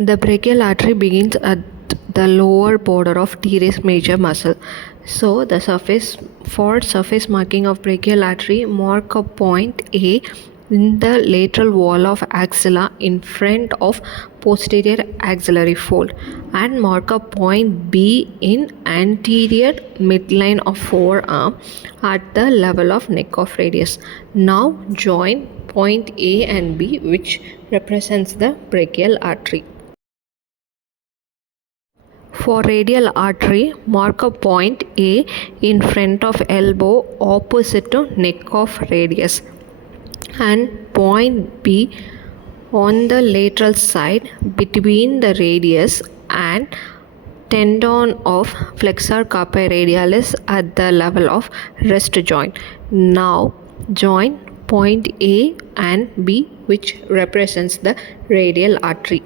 The brachial artery begins at the lower border of teres major muscle. So the surface marking of brachial artery, mark a point A in the lateral wall of axilla in front of posterior axillary fold, and mark a point B in anterior midline of forearm at the level of neck of radius. Now join point A and B, which represents the brachial artery. For radial artery, mark a point A in front of elbow opposite to neck of radius, and point B on the lateral side between the radius and tendon of flexor carpi radialis at the level of wrist joint. Now join point A and B, which represents the radial artery.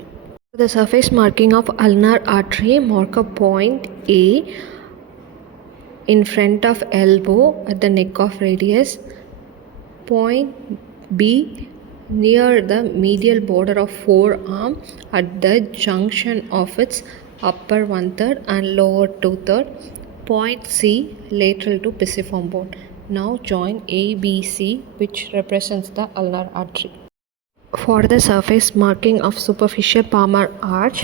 The surface marking of ulnar artery, mark a point A in front of elbow at the neck of radius, point B near the medial border of forearm at the junction of its upper 1/3 and lower 2/3, point C lateral to pisiform bone. Now join ABC, which represents the ulnar artery. For the surface marking of superficial palmar arch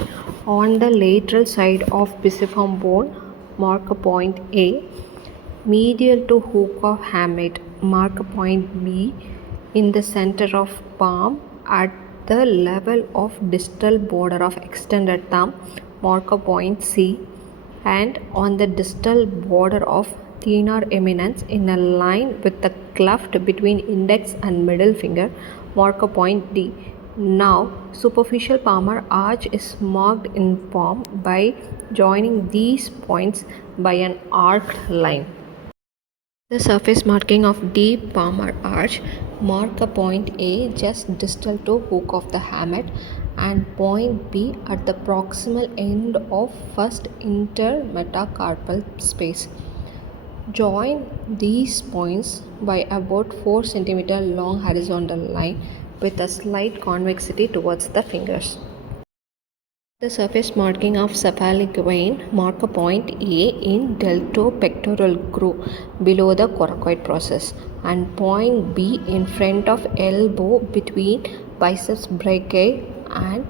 on the lateral side of pisiform bone, mark a point A. Medial to hook of hamate, mark a point B in the center of palm at the level of distal border of extended thumb, mark a point C, and on the distal border of thenar eminence in a line with the cleft between index and middle finger, mark a point D. Now superficial palmar arch is marked in palm by joining these points by an arced line. The surface marking of deep palmar arch, mark a point A just distal to hook of the hamate and point B at the proximal end of first intermetacarpal space. Join these points by about 4 cm long horizontal line with a slight convexity towards the fingers. The surface marking of cephalic vein, mark a point A in deltopectoral groove below the coracoid process, and point B in front of elbow between biceps brachii and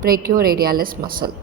brachioradialis muscle.